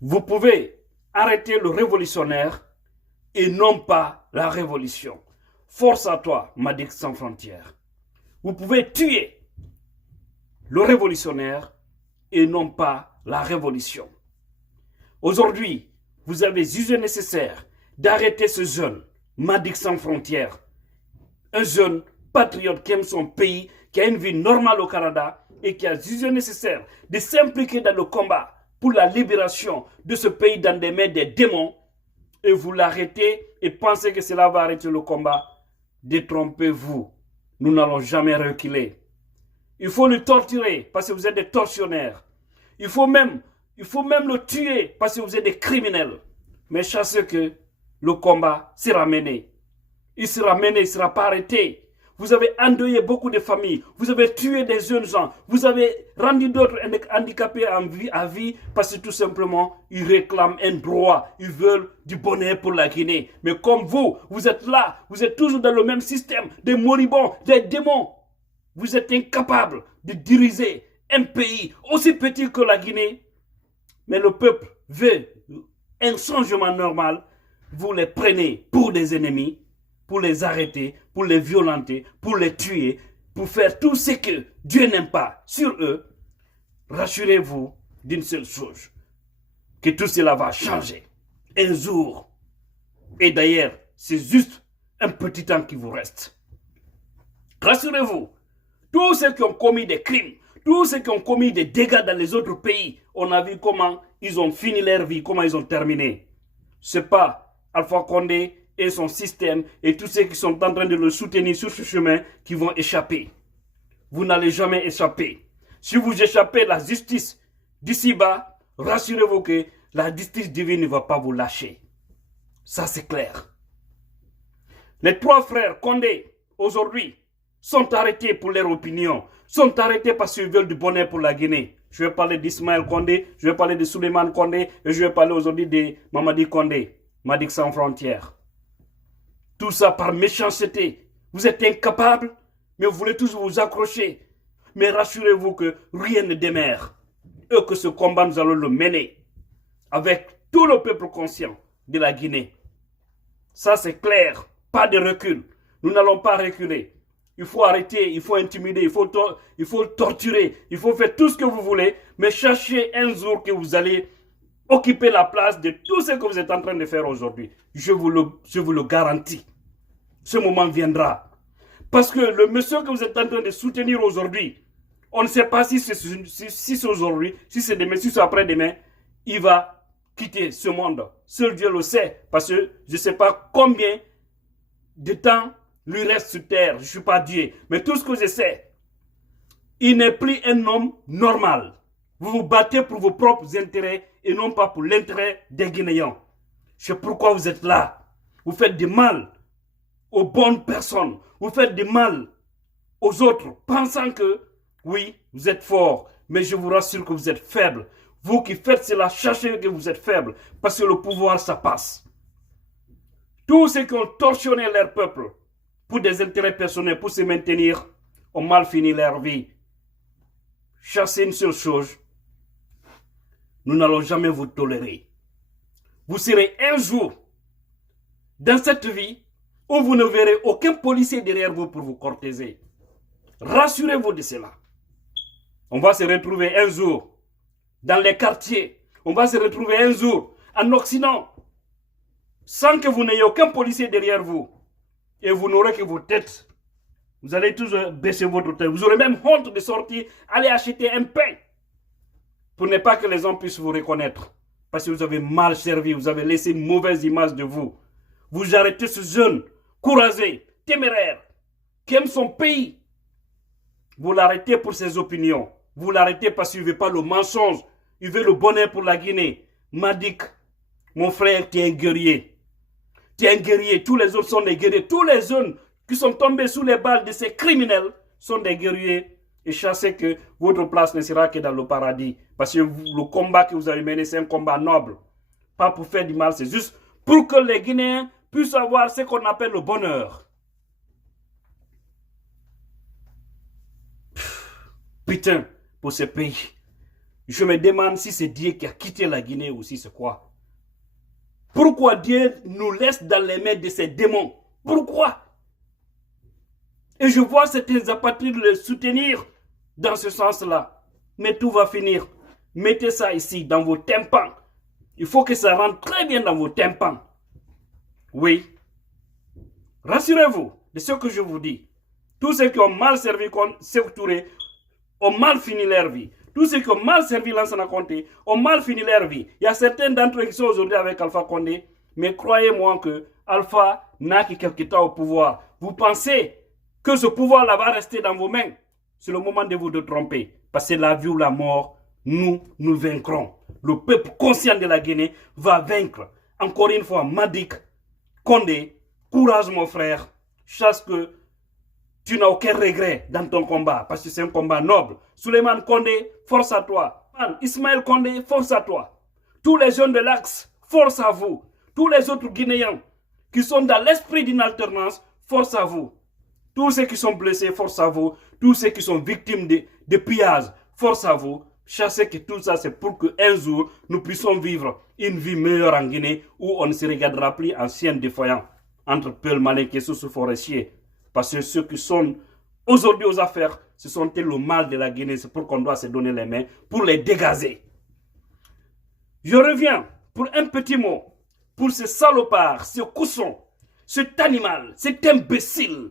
Vous pouvez arrêter le révolutionnaire et non pas la révolution. Force à toi, Madic sans frontières. Vous pouvez tuer le révolutionnaire et non pas la révolution. Aujourd'hui, vous avez jugé nécessaire d'arrêter ce jeune, Madic sans frontières, un jeune patriote qui aime son pays, qui a une vie normale au Canada et qui a jugé nécessaire de s'impliquer dans le combat pour la libération de ce pays dans des mains des démons, et vous l'arrêtez et pensez que cela va arrêter le combat. Détrompez-vous, nous n'allons jamais reculer. Il faut le torturer parce que vous êtes des tortionnaires. Il faut même le tuer parce que vous êtes des criminels. Mais sachez que le combat sera mené. Il sera mené, il ne sera pas arrêté. Vous avez endeuillé beaucoup de familles. Vous avez tué des jeunes gens. Vous avez rendu d'autres handicapés à vie parce que tout simplement, ils réclament un droit. Ils veulent du bonheur pour la Guinée. Mais comme vous êtes là. Vous êtes toujours dans le même système. Des moribonds, des démons. Vous êtes incapables de diriger un pays aussi petit que la Guinée. Mais le peuple veut un changement normal. Vous les prenez pour des ennemis, pour les arrêter, pour les violenter, pour les tuer, pour faire tout ce que Dieu n'aime pas sur eux. Rassurez-vous d'une seule chose, que tout cela va changer un jour. Et d'ailleurs, c'est juste un petit temps qui vous reste. Rassurez-vous, tous ceux qui ont commis des crimes, tous ceux qui ont commis des dégâts dans les autres pays, on a vu comment ils ont fini leur vie, comment ils ont terminé. Ce n'est pas Alpha Condé et son système et tous ceux qui sont en train de le soutenir sur ce chemin qui vont échapper. Vous n'allez jamais échapper. Si vous échappez la justice d'ici-bas, rassurez-vous que la justice divine ne va pas vous lâcher. Ça, c'est clair. Les trois frères Condé, aujourd'hui, sont arrêtés pour leur opinion, sont arrêtés parce qu'ils veulent du bonheur pour la Guinée. Je vais parler d'Ismaël Condé, je vais parler de Souleymane Condé et je vais parler aujourd'hui de Mamadi Condé, Madic sans frontières. Tout ça par méchanceté. Vous êtes incapables, mais vous voulez toujours vous accrocher. Mais rassurez-vous que rien ne démère. Et que ce combat, nous allons le mener avec tout le peuple conscient de la Guinée. Ça, c'est clair. Pas de recul. Nous n'allons pas reculer. Il faut arrêter, il faut intimider, il faut torturer, il faut faire tout ce que vous voulez, mais cherchez un jour que vous allez occuper la place de tout ce que vous êtes en train de faire aujourd'hui. Je vous le garantis. Ce moment viendra. Parce que le monsieur que vous êtes en train de soutenir aujourd'hui, on ne sait pas si c'est aujourd'hui, si c'est demain, si c'est après-demain, il va quitter ce monde. Seul Dieu le sait. Parce que je ne sais pas combien de temps lui reste sur terre. Je ne suis pas Dieu. Mais tout ce que je sais, il n'est plus un homme normal. Vous vous battez pour vos propres intérêts et non pas pour l'intérêt des Guinéens. C'est pourquoi vous êtes là. Vous faites du mal aux bonnes personnes. Vous faites du mal aux autres, pensant que, oui, vous êtes fort, mais je vous rassure que vous êtes faible. Vous qui faites cela, sachez que vous êtes faible, parce que le pouvoir, ça passe. Tous ceux qui ont torsionné leur peuple pour des intérêts personnels, pour se maintenir, ont mal fini leur vie. Chassez une seule chose, nous n'allons jamais vous tolérer. Vous serez un jour dans cette vie où vous ne verrez aucun policier derrière vous pour vous cortéser. Rassurez-vous de cela. On va se retrouver un jour dans les quartiers. On va se retrouver un jour en Occident sans que vous n'ayez aucun policier derrière vous. Et vous n'aurez que vos têtes. Vous allez tous baisser votre tête. Vous aurez même honte de sortir, aller acheter un pain pour ne pas que les gens puissent vous reconnaître. Parce que vous avez mal servi, vous avez laissé une mauvaise image de vous. Vous arrêtez ce jeune, courageux, téméraire, qui aime son pays. Vous l'arrêtez pour ses opinions. Vous l'arrêtez parce qu'il ne veut pas le mensonge. Il veut le bonheur pour la Guinée. Madic, mon frère, tu es un guerrier. Tu es un guerrier. Tous les autres sont des guerriers. Tous les jeunes qui sont tombés sous les balles de ces criminels sont des guerriers. Et sachez que votre place ne sera que dans le paradis. Parce que le combat que vous avez mené, c'est un combat noble. Pas pour faire du mal, c'est juste pour que les Guinéens puissent avoir ce qu'on appelle le bonheur. Putain, pour ce pays. Je me demande si c'est Dieu qui a quitté la Guinée ou si c'est quoi. Pourquoi Dieu nous laisse dans les mains de ces démons? Pourquoi? Et je vois certains apatrides le soutenir dans ce sens-là. Mais tout va finir. Mettez ça ici, dans vos tympans. Il faut que ça rentre très bien dans vos tympans. Oui. Rassurez-vous de ce que je vous dis. Tous ceux qui ont mal servi Sékou Touré ont mal fini leur vie. Tous ceux qui ont mal servi Lansana Conté ont mal fini leur vie. Il y a certains d'entre eux qui sont aujourd'hui avec Alpha Condé. Mais croyez-moi que Alpha n'a que quelque temps au pouvoir. Vous pensez que ce pouvoir-là va rester dans vos mains? C'est le moment de vous tromper. Parce que la vie ou la mort, nous vaincrons. Le peuple conscient de la Guinée va vaincre. Encore une fois, Madik Condé, courage mon frère. Chasse que tu n'as aucun regret dans ton combat, parce que c'est un combat noble. Souleymane Condé, force à toi. Ismaël Condé, force à toi. Tous les jeunes de l'Axe, force à vous. Tous les autres Guinéens qui sont dans l'esprit d'une alternance, force à vous. Tous ceux qui sont blessés, force à vous. Tous ceux qui sont victimes de pillages, force à vous. Chassez que tout ça, c'est pour qu'un jour, nous puissions vivre une vie meilleure en Guinée, où on ne se regardera plus en chien défaillant entre Peul, Malek et Soussou Forestier. Parce que ceux qui sont aujourd'hui aux affaires, ce sont le mal de la Guinée. C'est pour qu'on doit se donner les mains pour les dégazer. Je reviens pour un petit mot. Pour ce salopard, ce cousson, cet animal, cet imbécile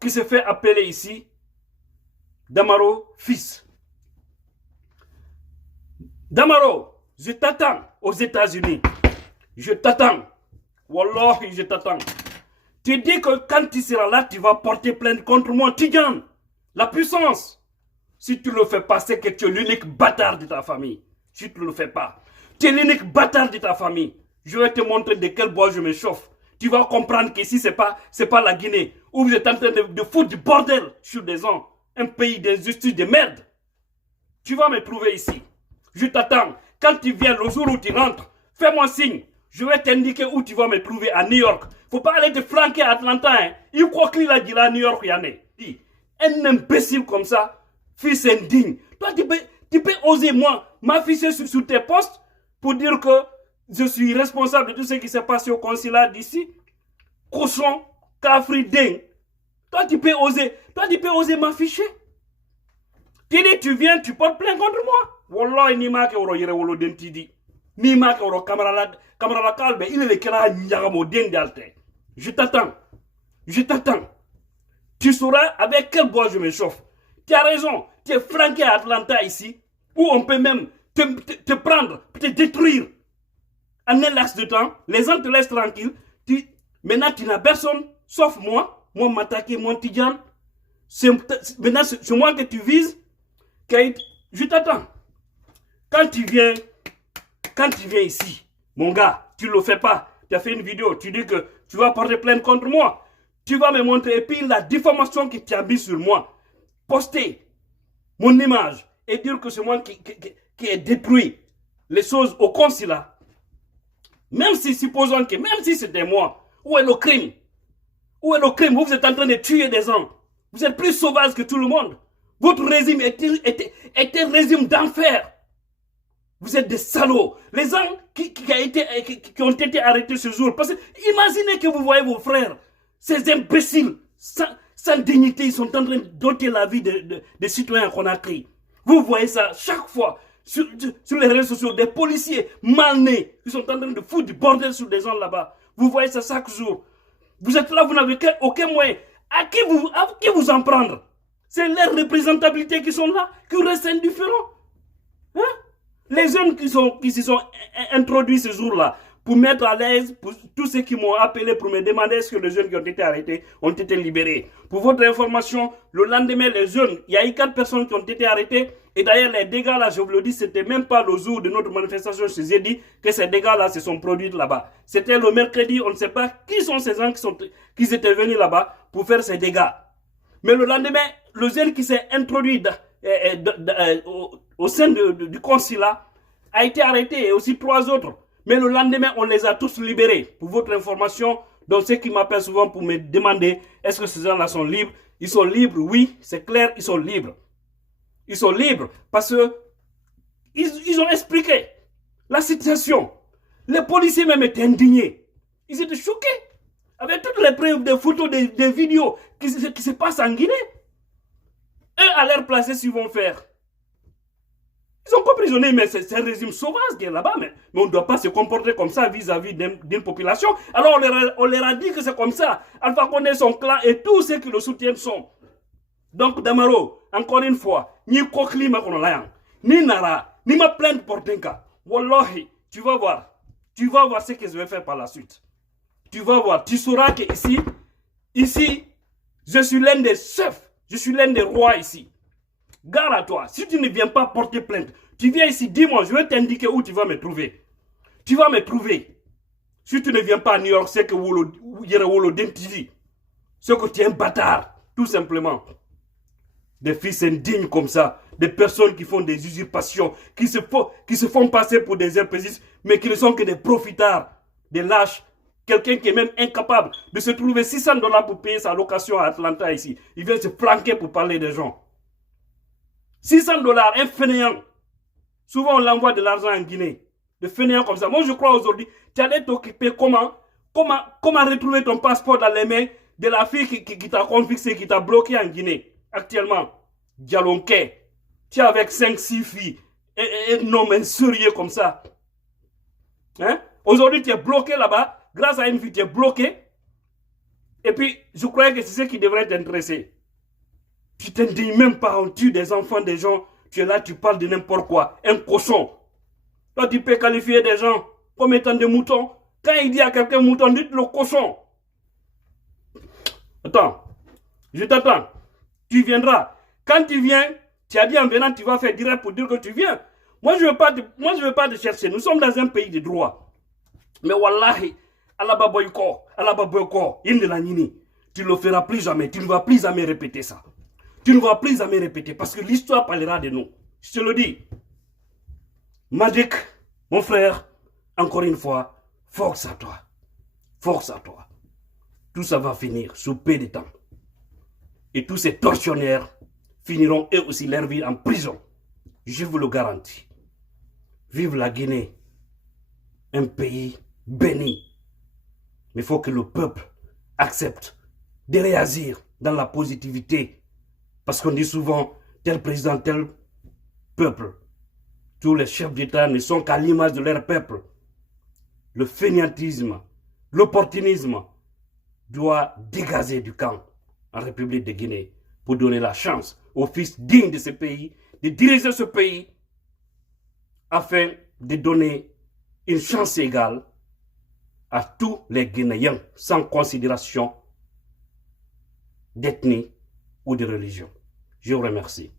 qui se fait appeler ici Damaro fils. Damaro, je t'attends aux États-Unis. Je t'attends. Wallahi, je t'attends. Tu dis que quand tu seras là, tu vas porter plainte contre moi. Tidjane, la puissance. Si tu ne le fais pas, c'est que tu es l'unique bâtard de ta famille. Si tu ne le fais pas, tu es l'unique bâtard de ta famille. Je vais te montrer de quel bois je me chauffe. Tu vas comprendre qu'ici, ce n'est pas la Guinée, où vous êtes en train de foutre du bordel sur des gens. Un pays d'injustice de merde. Tu vas me trouver ici. Je t'attends. Quand tu viens, le jour où tu rentres, fais-moi signe. Je vais t'indiquer où tu vas me trouver à New York. Faut pas aller te flanquer à Atlanta. Hein. Il croit qu'il a dit là à New York, Yanné. Un imbécile comme ça, fils indigne. Toi, tu peux oser, moi, m'afficher sur tes postes pour dire que je suis responsable de tout ce qui s'est passé au consulat d'ici. Cochon, Kafri Ding. Toi, tu peux oser m'afficher. Tu dis, tu viens, tu portes plainte contre moi. Wallah, ni ma ke oro yere wolo den tidi. Ni ma ke oro camarade kalbe, il est le kera nyagamo den dalte. Je t'attends. Je t'attends. Tu sauras avec quel bois je me chauffe. Tu as raison. Tu es flanqué à Atlanta ici, où on peut même te prendre, te détruire. En un laps de temps, les gens te laissent tranquille. Maintenant, tu n'as personne, sauf moi. Moi, m'attaquer, mon Tidjane. Maintenant, c'est moi que tu vises. Je t'attends. Quand tu viens ici, mon gars, tu ne le fais pas. Tu as fait une vidéo, tu dis que tu vas porter plainte contre moi. Tu vas me montrer, et puis la diffamation que tu as mis sur moi. Poster mon image et dire que c'est moi qui ai détruit les choses au consulat. Même si, supposons que, même si c'était moi, où est le crime? Où est le crime? Vous êtes en train de tuer des gens. Vous êtes plus sauvage que tout le monde. Votre régime est un régime d'enfer. Vous êtes des salauds. Les gens qui ont été arrêtés ce jour. Parce que imaginez que vous voyez vos frères, ces imbéciles, sans dignité, ils sont en train de doter la vie des citoyens qu'on a créés. Vous voyez ça chaque fois sur les réseaux sociaux, des policiers mal nés qui sont en train de foutre du bordel sur des gens là-bas. Vous voyez ça chaque jour. Vous êtes là, vous n'avez aucun moyen. À qui vous en prendre? C'est leurs représentabilités qui sont là, qui restent indifférents. Hein? Les jeunes qui se sont introduits ce jour-là pour mettre à l'aise pour tous ceux qui m'ont appelé pour me demander est-ce que les jeunes qui ont été arrêtés ont été libérés. Pour votre information, le lendemain, les jeunes, il y a eu 4 personnes qui ont été arrêtées. Et d'ailleurs, les dégâts là, je vous le dis, c'était même pas le jour de notre manifestation. Je vous ai dit que ces dégâts-là se sont produits là-bas. C'était le mercredi, on ne sait pas qui sont ces gens qui étaient venus là-bas pour faire ces dégâts. Mais le lendemain, le jeune qui s'est introduit au sein du consulat a été arrêté et aussi 3 autres. Mais le lendemain, on les a tous libérés. Pour votre information, donc ceux qui m'appellent souvent pour me demander est-ce que ces gens-là sont libres? Ils sont libres, oui, c'est clair, ils sont libres. Ils sont libres parce que ils ont expliqué la situation. Les policiers même étaient indignés. Ils étaient choqués. Avec toutes les preuves, des photos, des vidéos qui se passent en Guinée. Eux, à leur place, qu'est-ce qu'ils vont faire? Ils ont comprisonné, mais c'est un régime sauvage qui est là-bas. Mais on ne doit pas se comporter comme ça vis-à-vis d'une population. Alors on leur a dit que c'est comme ça. Alpha Condé, son clan et tous ceux qui le soutiennent sont. Donc Damaro, encore une fois, ni Kokli Makonolayan, ni Nara, ni ma plainte Portenka. Wallahi, tu vas voir. Tu vas voir ce que je vais faire par la suite. Tu vas voir. Tu sauras que ici, je suis l'un des chefs. Je suis l'un des rois ici. Gare à toi. Si tu ne viens pas porter plainte, tu viens ici, dis-moi, je vais t'indiquer où tu vas me trouver. Tu vas me trouver. Si tu ne viens pas à New York, c'est que Wolo Dentiji. C'est que tu es un bâtard. Tout simplement. Des fils indignes comme ça. Des personnes qui font des usurpations. Qui se font passer pour des impécistes. Mais qui ne sont que des profitards. Des lâches. Quelqu'un qui est même incapable de se trouver $600 pour payer sa location à Atlanta ici. Il vient se flanquer pour parler des gens. $600, un fainéant. Souvent, on l'envoie de l'argent en Guinée. De fainéants comme ça. Moi, je crois aujourd'hui, tu allais t'occuper comment retrouver ton passeport dans les mains de la fille qui t'a convicté, qui t'a bloqué en Guinée. Actuellement, Dialonke. Tu es avec 5-6 filles. Et un homme insérieux comme ça. Hein? Aujourd'hui, tu es bloqué là-bas. Grâce à une fille, tu es bloqué. Et puis, je croyais que c'est ce qui devrait t'intéresser. Tu t'indignes même pas, on tue des enfants, des gens. Tu es là, tu parles de n'importe quoi. Un cochon. Là, tu peux qualifier des gens comme étant des moutons. Quand il dit à quelqu'un mouton, dites le cochon. Attends, je t'attends. Tu viendras. Quand tu viens, tu as dit en venant, tu vas faire direct pour dire que tu viens. Moi, je ne veux pas te chercher. Nous sommes dans un pays de droit. Mais wallahi, alababoyko, tu ne le feras plus jamais. Tu ne vas plus jamais répéter ça. Tu ne vas plus jamais répéter parce que l'histoire parlera de nous. Je te le dis. Magic, mon frère, encore une fois, force à toi. Force à toi. Tout ça va finir sous peu de temps. Et tous ces tortionnaires finiront eux aussi leur vie en prison. Je vous le garantis. Vive la Guinée. Un pays béni. Mais il faut que le peuple accepte de réagir dans la positivité. Parce qu'on dit souvent, tel président, tel peuple. Tous les chefs d'État ne sont qu'à l'image de leur peuple. Le fainéantisme, l'opportunisme doit dégager du camp en République de Guinée pour donner la chance aux fils dignes de ce pays de diriger ce pays afin de donner une chance égale à tous les Guinéens sans considération d'ethnie ou de religion. Je vous remercie.